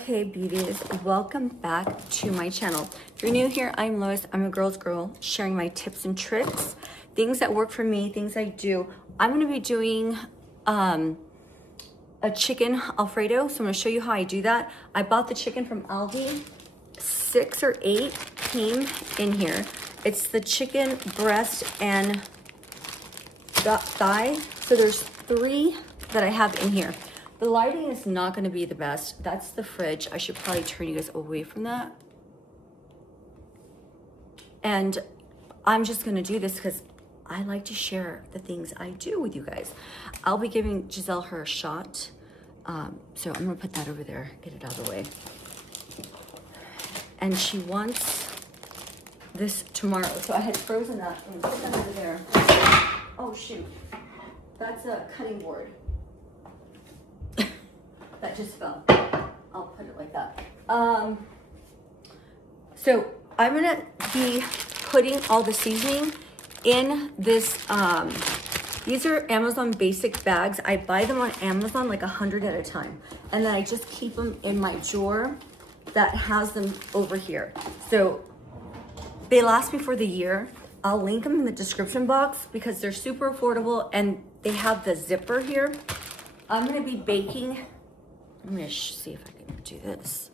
Okay, beauties, welcome back to my channel. If you're new here, I'm Lois. I'm a girl's girl sharing my tips and tricks, things that work for me, things I do. I'm going to be doing a chicken Alfredo, so I'm going to show you how I do that. I bought the chicken from Aldi. 6 or 8 came in here. It's the chicken breast and thigh. So there's 3 that I have in here. The lighting is not going to be the best. That's the fridge. I should probably turn you guys away from that. And I'm just going to do this because I like to share the things I do with you guys. I'll be giving Giselle her shot. So I'm going to put that over there, get it out of the way. And she wants this tomorrow. So I had frozen that. I'm going to put that over there. Oh, shoot. That's a cutting board. That just fell. I'll put it like that. So I'm gonna be putting all the seasoning in this. These are Amazon basic bags. I buy them on Amazon like 100 at a time. And then I just keep them in my drawer that has them over here. So they last me for the year. I'll link them in the description box because they're super affordable and they have the zipper here. I'm gonna be baking. I'm gonna see if I can do this.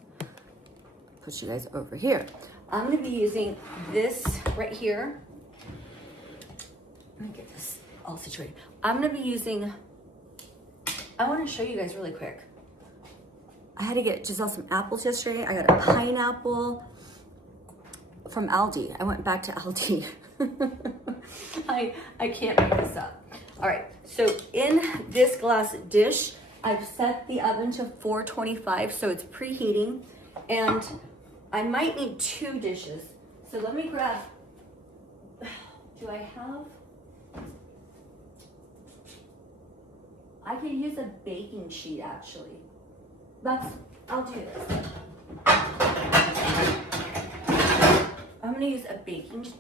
Put you guys over here. I'm gonna be using this right here. Let me get this all situated. I'm gonna be using, I wanna show you guys really quick. I had to get Giselle some apples yesterday. I got a pineapple from Aldi. I went back to Aldi. I can't make this up. All right, so in this glass dish, I've set the oven to 425, so it's preheating, and I might need 2 dishes. So let me grab, do I have? I could use a baking sheet actually. I'll do this. I'm gonna use a baking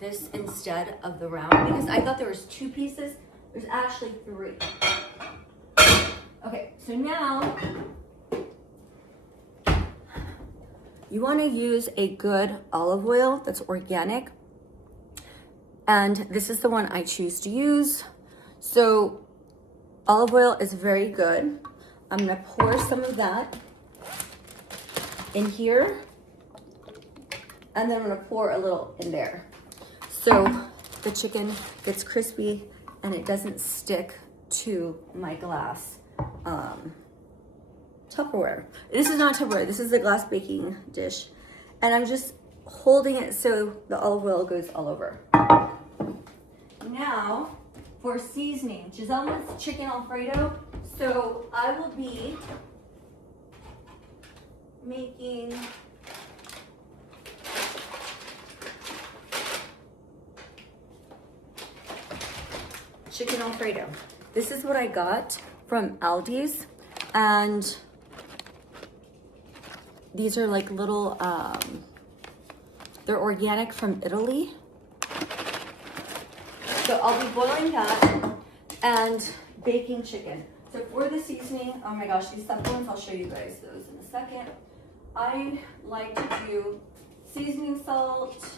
this instead of the round because I thought there was 2 pieces. There's actually 3. Okay, so now you want to use a good olive oil that's organic. And this is the one I choose to use. So olive oil is very good. I'm going to pour some of that in here. And then I'm going to pour a little in there. So the chicken gets crispy and it doesn't stick to my glass. Tupperware. This is not Tupperware. This is a glass baking dish. And I'm just holding it so the olive oil goes all over. Now, for seasoning. Giselle wants chicken Alfredo. So I will be making chicken Alfredo. This is what I got from Aldi's, and these are like little, they're organic from Italy. So I'll be boiling that and baking chicken. So for the seasoning, oh my gosh, these supplements, I'll show you guys those in a second. I like to do seasoning salt,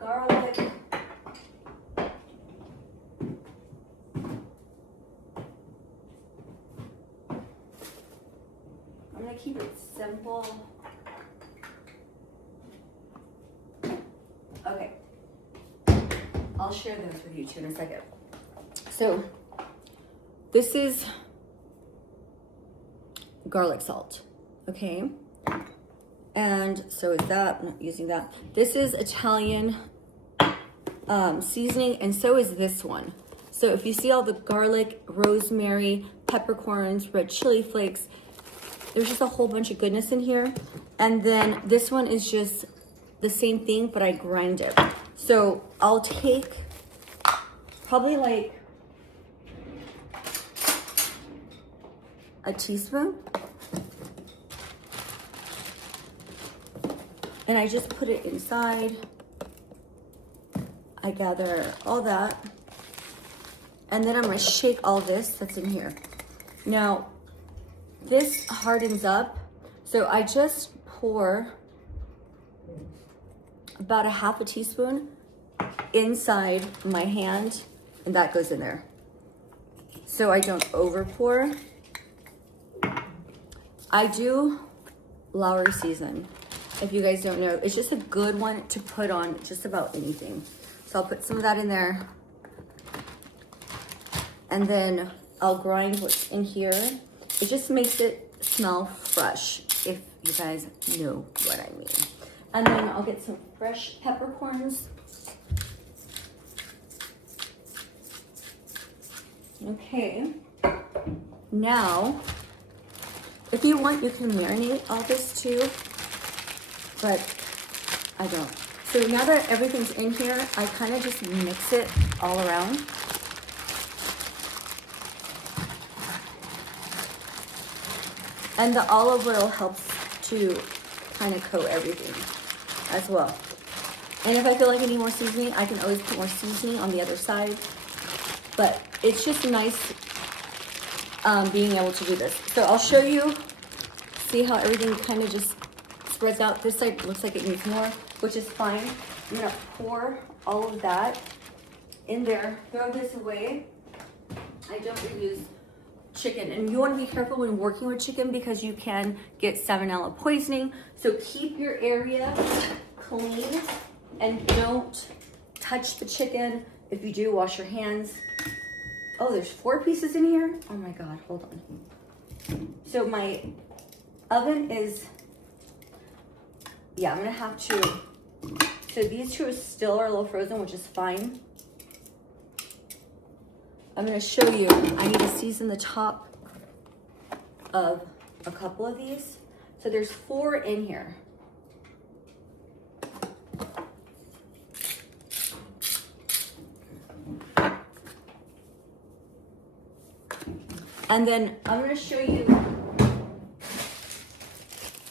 garlic, keep it simple. Okay, I'll share those with you too in a second. So this is garlic salt, okay? And so is that, I'm not using that. This is Italian seasoning, and so is this one. So if you see all the garlic, rosemary, peppercorns, red chili flakes, there's just a whole bunch of goodness in here. And then this one is just the same thing, but I grind it. So I'll take probably like a teaspoon. And I just put it inside. I gather all that. And then I'm gonna shake all this that's in here. Now, this hardens up. So I just pour about a half a teaspoon inside my hand, and that goes in there. So I don't over pour. I do Lowry season. If you guys don't know, it's just a good one to put on just about anything. So I'll put some of that in there. And then I'll grind what's in here. It just makes it smell fresh, if you guys know what I mean. And then I'll get some fresh peppercorns. Okay. Now, if you want, you can marinate all this too, but I don't. So now that everything's in here, I kind of just mix it all around. And the olive oil helps to kind of coat everything as well. And if I feel like I need more seasoning, I can always put more seasoning on the other side. But it's just nice being able to do this. So I'll show you, see how everything kind of just spreads out. This side looks like it needs more, which is fine. I'm gonna pour all of that in there, throw this away. I don't reuse chicken, and you want to be careful when working with chicken because you can get salmonella poisoning. So keep your area clean and don't touch the chicken. If you do, wash your hands. Oh, there's 4 pieces in here. Oh my God, hold on. So my oven is, yeah, I'm gonna have to, so these 2 still are a little frozen, which is fine. I'm gonna show you, I need to season the top of a couple of these. So there's 4 in here. And then I'm gonna show you,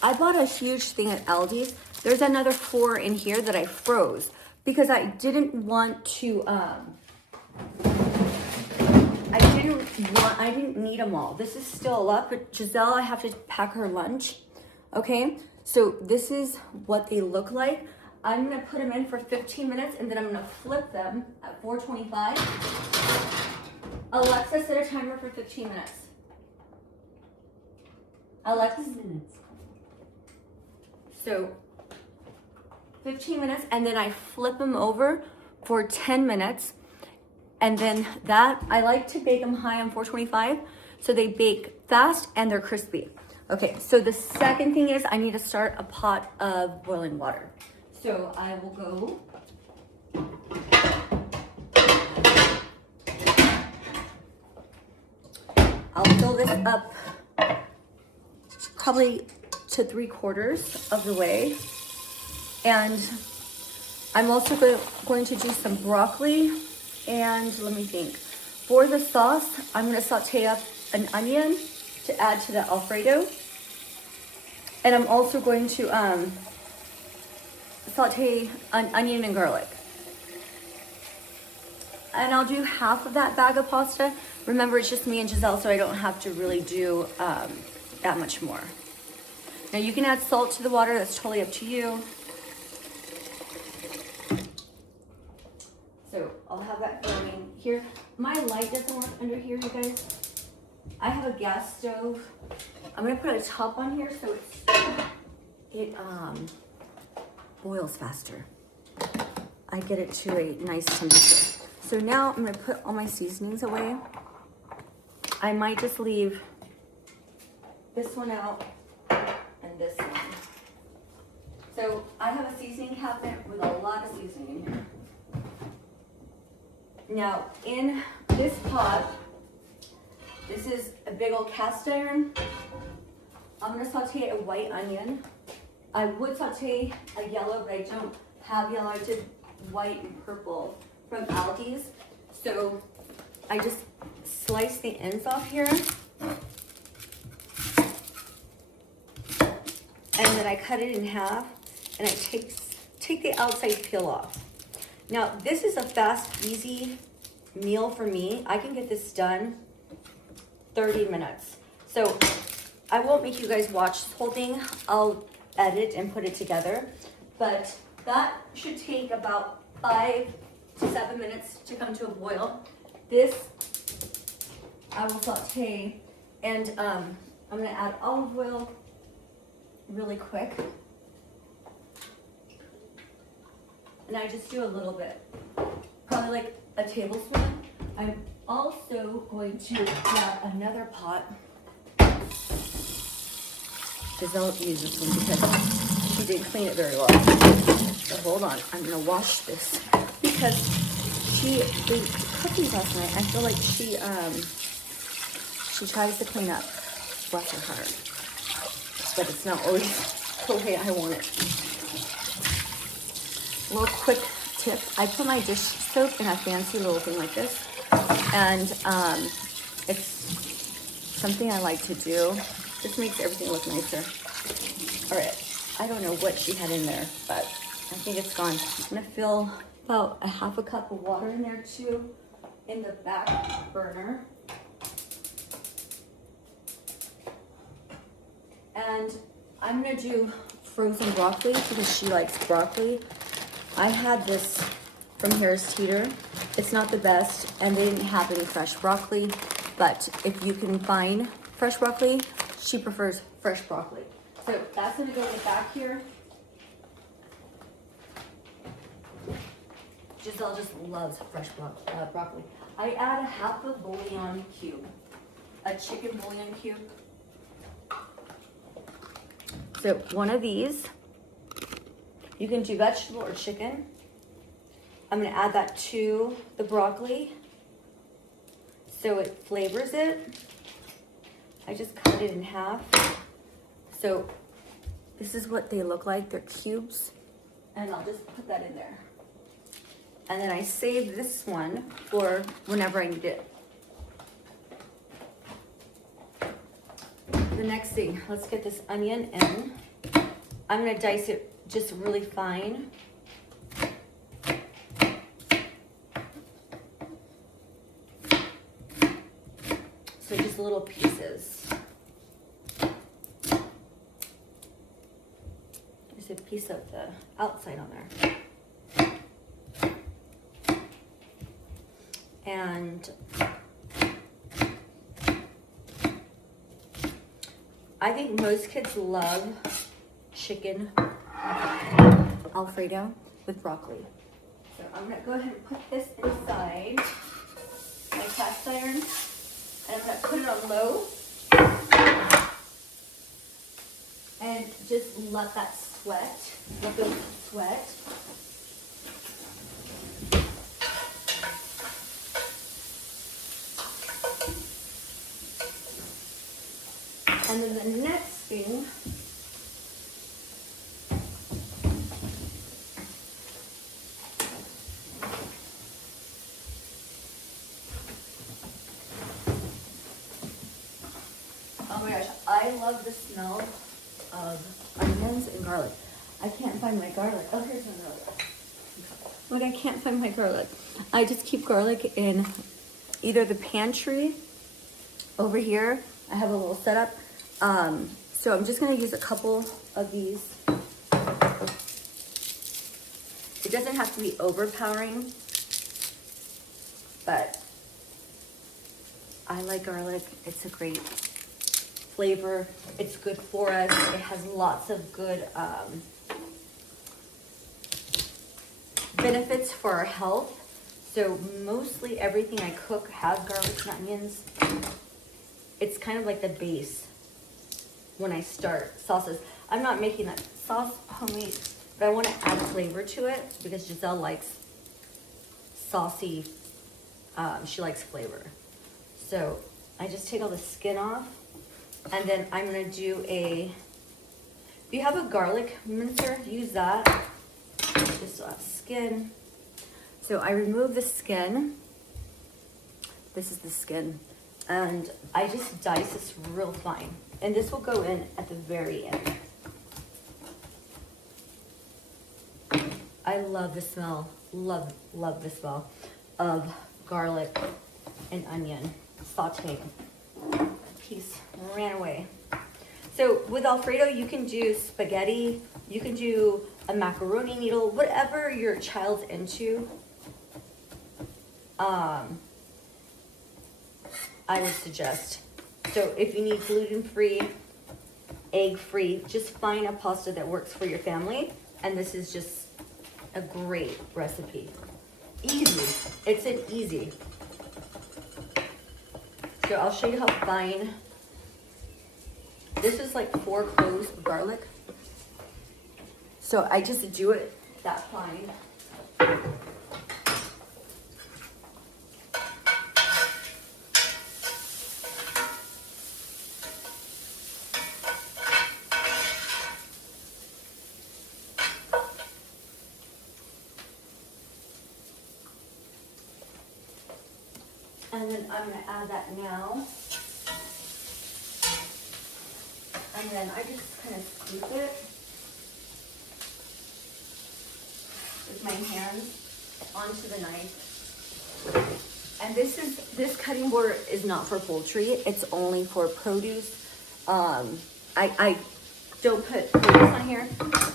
I bought a huge thing at Aldi's. There's another 4 in here that I froze because I didn't want to, I didn't need them all. This is still a lot, but Giselle, I have to pack her lunch. Okay, so this is what they look like. I'm gonna put them in for 15 minutes and then I'm gonna flip them at 425. Alexa, set a timer for 15 minutes. Alexa, minutes. So 15 minutes, and then I flip them over for 10 minutes. And then that, I like to bake them high on 425, so they bake fast and they're crispy. Okay, so the second thing is I need to start a pot of boiling water. So I will go, I'll fill this up probably to 3/4 of the way. And I'm also going to do some broccoli. And let me think. For the sauce, I'm gonna saute up an onion to add to the Alfredo. And I'm also going to saute an onion and garlic. And I'll do half of that bag of pasta. Remember, it's just me and Giselle, so I don't have to really do that much more. Now you can add salt to the water, that's totally up to you. So I'll have that going here. My light doesn't work under here, you guys. I have a gas stove. I'm gonna put a top on here so it boils faster. I get it to a nice temperature. So now I'm gonna put all my seasonings away. I might just leave this one out and this one. So I have a seasoning cabinet with a lot of seasoning in here. Now, in this pot, this is a big old cast iron. I'm gonna saute a white onion. I would saute a yellow, but I don't have yellow. I did white and purple from Aldi's. So I just slice the ends off here. And then I cut it in half and I take the outside peel off. Now, this is a fast, easy meal for me. I can get this done 30 minutes. So I won't make you guys watch this whole thing. I'll edit and put it together. But that should take about 5 to 7 minutes to come to a boil. This I will saute, and I'm gonna add olive oil really quick. And I just do a little bit, probably like a tablespoon. I'm also going to grab another pot. Giselle used this one because she didn't clean it very well. So hold on, I'm gonna wash this because she ate cookies last night. I feel like she tries to clean up, bless her heart, but it's not always the way I want it. A little quick tip, I put my dish soap in a fancy little thing like this, and it's something I like to do. This makes everything look nicer. All right, I don't know what she had in there, but I think it's gone. I'm gonna fill about a half a cup of water in there too, in the back burner. And I'm gonna do frozen broccoli because she likes broccoli. I had this from Harris Teeter. It's not the best, and they didn't have any fresh broccoli, but if you can find fresh broccoli, she prefers fresh broccoli. So that's gonna go in the back here. Giselle just loves fresh broccoli. I add a half a bouillon cube, a chicken bouillon cube. So one of these, you can do vegetable or chicken. I'm gonna add that to the broccoli so it flavors it. I just cut it in half. So this is what they look like, they're cubes. And I'll just put that in there. And then I save this one for whenever I need it. The next thing, let's get this onion in. I'm gonna dice it just really fine. So just little pieces. There's a piece of the outside on there. And I think most kids love chicken Alfredo with broccoli. So I'm gonna go ahead and put this inside my cast iron, and I'm gonna put it on low and just let that sweat, let those sweat. And then the next thing, oh my gosh, I love the smell of onions and garlic. I can't find my garlic. Oh, here's my garlic. Look, I can't find my garlic. I just keep garlic in either the pantry over here. I have a little setup. So I'm just gonna use a couple of these. It doesn't have to be overpowering, but I like garlic. It's a great flavor. It's good for us. It has lots of good benefits for our health. So mostly everything I cook has garlic and onions. It's kind of like the base when I start sauces. I'm not making that sauce homemade, but I want to add flavor to it because Giselle likes saucy, she likes flavor. So I just take all the skin off, and then I'm gonna do if you have a garlic mincer, use that. Just so I have skin. So I remove the skin. This is the skin. And I just dice this real fine. And this will go in at the very end. I love the smell, love the smell of garlic and onion sauteing. Piece ran away. So with Alfredo, you can do spaghetti, you can do a macaroni needle, whatever your child's into. I would suggest. So if you need gluten-free, egg-free, just find a pasta that works for your family. And this is just a great recipe. Easy. It's an easy. So I'll show you how fine. This is like 4 cloves of garlic. So I just do it that fine. And then I'm going to add that now. And then I just kind of scoop it with my hands onto the knife. And this cutting board is not for poultry. It's only for produce. I don't put produce on here.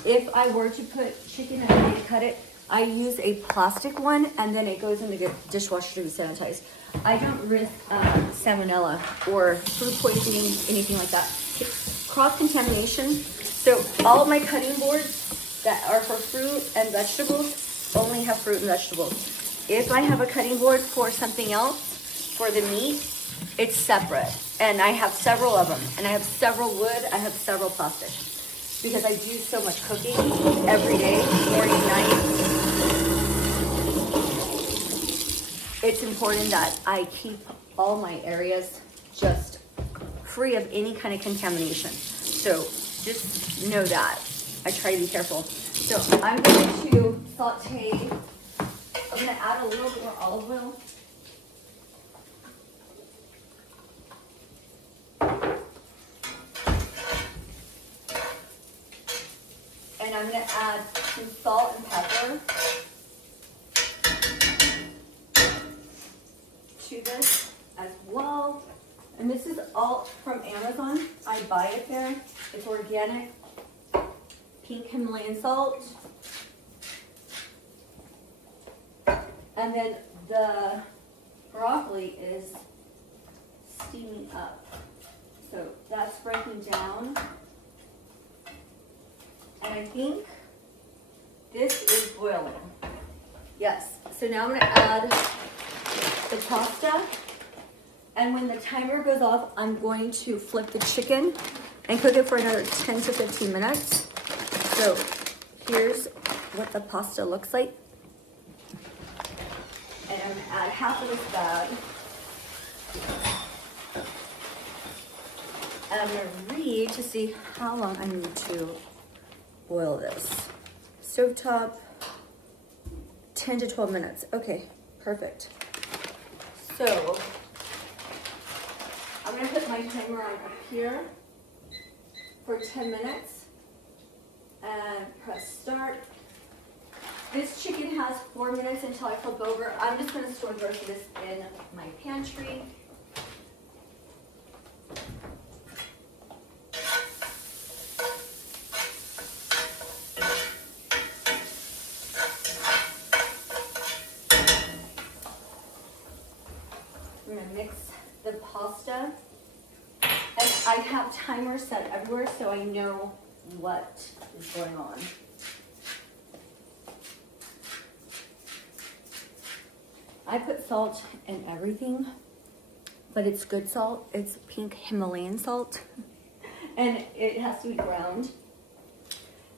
If I were to put chicken and I need to cut it, I use a plastic one and then it goes in the dishwasher to be sanitized. I don't risk salmonella or food poisoning, anything like that. Cross-contamination. So all of my cutting boards that are for fruit and vegetables only have fruit and vegetables. If I have a cutting board for something else, for the meat, it's separate. And I have several of them. And I have several wood, I have several plastic. Because I do so much cooking every day, morning, night. It's important that I keep all my areas just free of any kind of contamination. So just know that. I try to be careful. So I'm going to saute. I'm going to add a little bit more olive oil. And I'm going to add some salt and pepper to this as well. And this is all from Amazon. I buy it there. It's organic, pink Himalayan salt. And then the broccoli is steaming up. So that's breaking down. And I think this is boiling. Yes. So now I'm going to add the pasta. And when the timer goes off, I'm going to flip the chicken and cook it for another 10 to 15 minutes. So here's what the pasta looks like. And I'm going to add half of this bag. And I'm going to read to see how long I need to boil this. Stovetop, 10 to 12 minutes. Okay, perfect. So I'm going to put my timer on up here for 10 minutes and press start. This chicken has 4 minutes until I flip over. I'm just going to store the rest of this in my pantry. I'm going to mix the pasta. And I have timers set everywhere so I know what is going on. I put salt in everything, but it's good salt. It's pink Himalayan salt, and it has to be ground.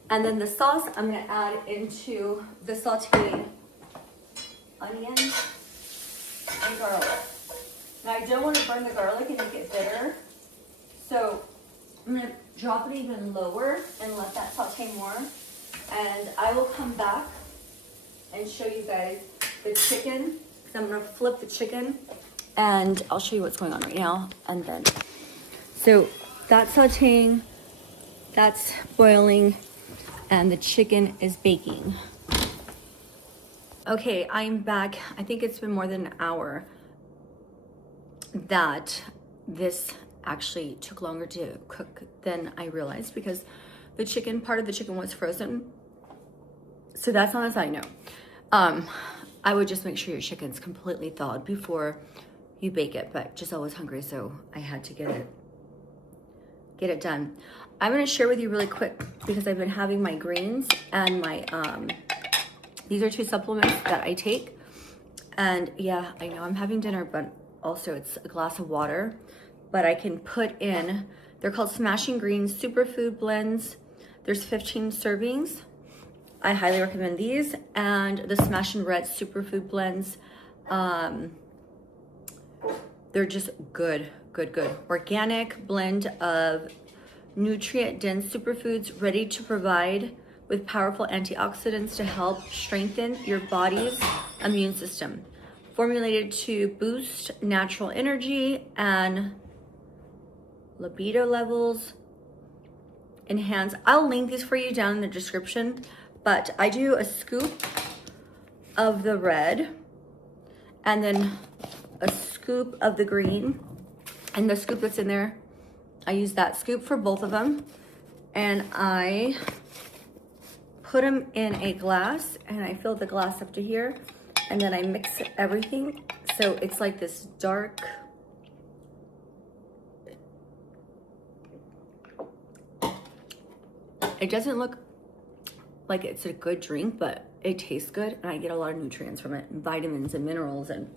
And then the sauce I'm going to add into the sauteed onions and garlic. Now I don't want to burn the garlic and make it bitter, so I'm going to drop it even lower and let that saute more. And I will come back and show you guys the chicken. I'm going to flip the chicken and I'll show you what's going on right now. And then, so that's sauteing, that's boiling, and the chicken is baking. Okay, I'm back. I think it's been more than an hour that this actually took longer to cook than I realized because the chicken, part of the chicken was frozen. So that's on a side note. I would just make sure your chicken's completely thawed before you bake it, but just always hungry, so I had to get it done. I'm gonna share with you really quick because I've been having my greens and my, these are 2 supplements that I take. And yeah, I know I'm having dinner, but also it's a glass of water, but I can put in, they're called Smashing Greens Superfood Blends. There's 15 servings. I highly recommend these, and the Smashing Red Superfood Blends. They're just good. Organic blend of nutrient-dense superfoods ready to provide with powerful antioxidants to help strengthen your body's immune system. Formulated to boost natural energy and libido levels. Enhance. I'll link these for you down in the description, but I do a scoop of the red and then a scoop of the green, and the scoop that's in there, I use that scoop for both of them, and I put them in a glass, and I fill the glass up to here, and then I mix everything so it's like this dark, it doesn't look like it's a good drink, but it tastes good, and I get a lot of nutrients from it, and vitamins and minerals, and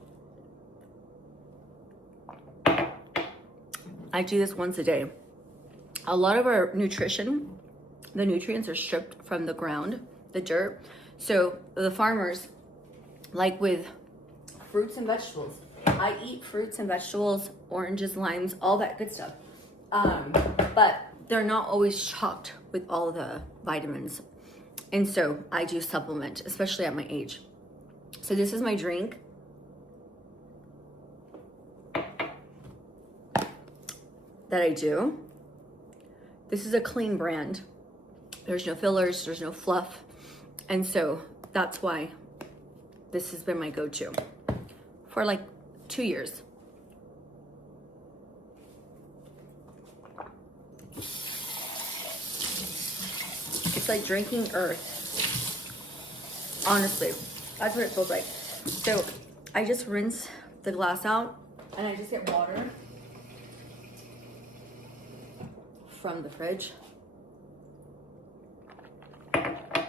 I do this once a day. A lot of our nutrition, the nutrients are stripped from the ground, the dirt. So the farmers, like with fruits and vegetables, I eat fruits and vegetables, oranges, limes, all that good stuff. But they're not always chocked with all the vitamins. And so I do supplement, especially at my age. So this is my drink. That I do. This is a clean brand. There's no fillers, there's no fluff. And so that's why this has been my go-to for like 2 years. It's like drinking earth. Honestly, that's what it feels like. So I just rinse the glass out and I just get water from the fridge. I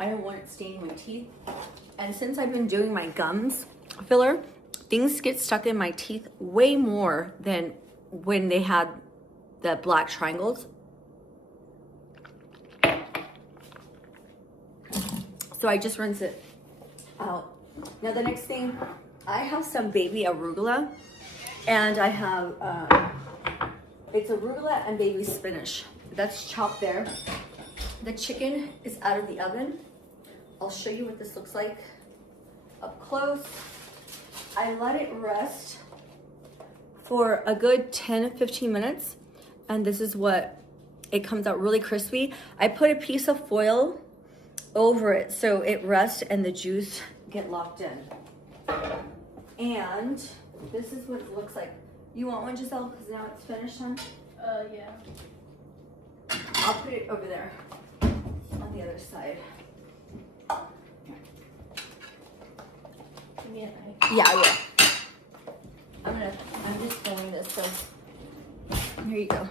don't want it staining my teeth. And since I've been doing my gums filler, things get stuck in my teeth way more than when they had the black triangles. So I just rinse it out. Now the next thing, I have some baby arugula, and I have, it's arugula and baby spinach. That's chopped there. The chicken is out of the oven. I'll show you what this looks like up close. I let it rest for a good 10-15 minutes, and this is what it comes out, really crispy. I put a piece of foil over it so it rests and the juice get locked in. And this is what it looks like. You want one, Giselle? Because now it's finished, huh? Yeah. I'll put it over there on the other side. Give me a knife. Yeah, I will. I'm just filling this, so here you go.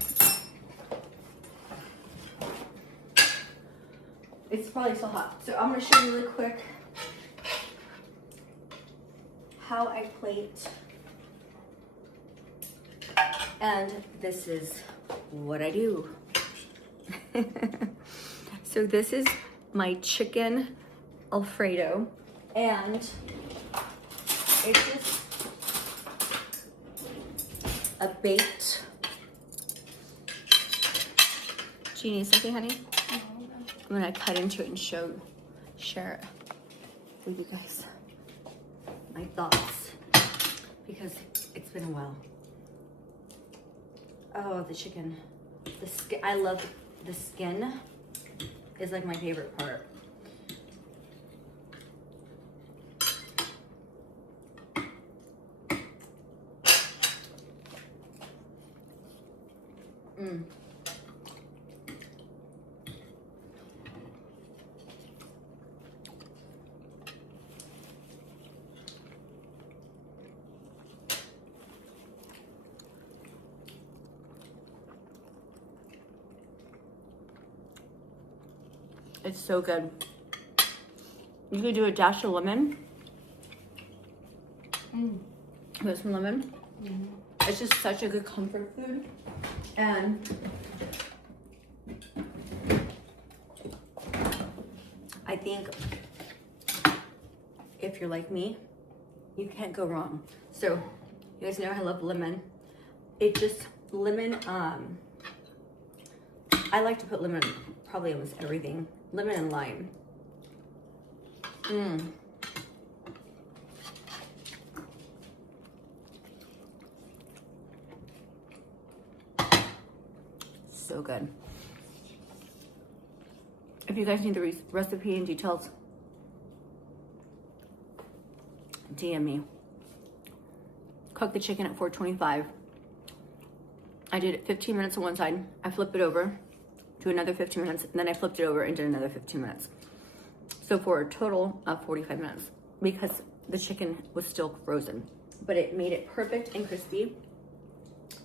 It's probably still hot. So I'm gonna show you really quick how I plate. And this is what I do. So this is my chicken Alfredo, and it's just a baked. Do you need something, honey? I'm gonna cut into it and share it with you guys. My thoughts, because it's been a while. Oh, the chicken. The skin, I love the skin, is like my favorite part. Mm. It's so good. You could do a dash of lemon. Put some lemon. It's just such a good comfort food. And I think if you're like me, you can't go wrong. So you guys know I love lemon. It just, lemon, I like to put lemon probably almost everything. Lemon and lime. So good. If you guys need the recipe and details, DM me. Cook the chicken at 425. I did it 15 minutes on one side. I flipped it over, do another 15 minutes, and then I flipped it over and did another 15 minutes. So for a total of 45 minutes, because the chicken was still frozen. But it made it perfect and crispy.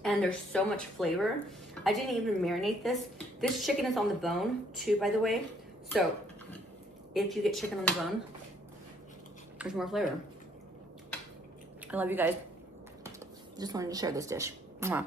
And there's so much flavor. I didn't even marinate this. This chicken is on the bone too, by the way. So if you get chicken on the bone, there's more flavor. I love you guys. Just wanted to share this dish. Mwah.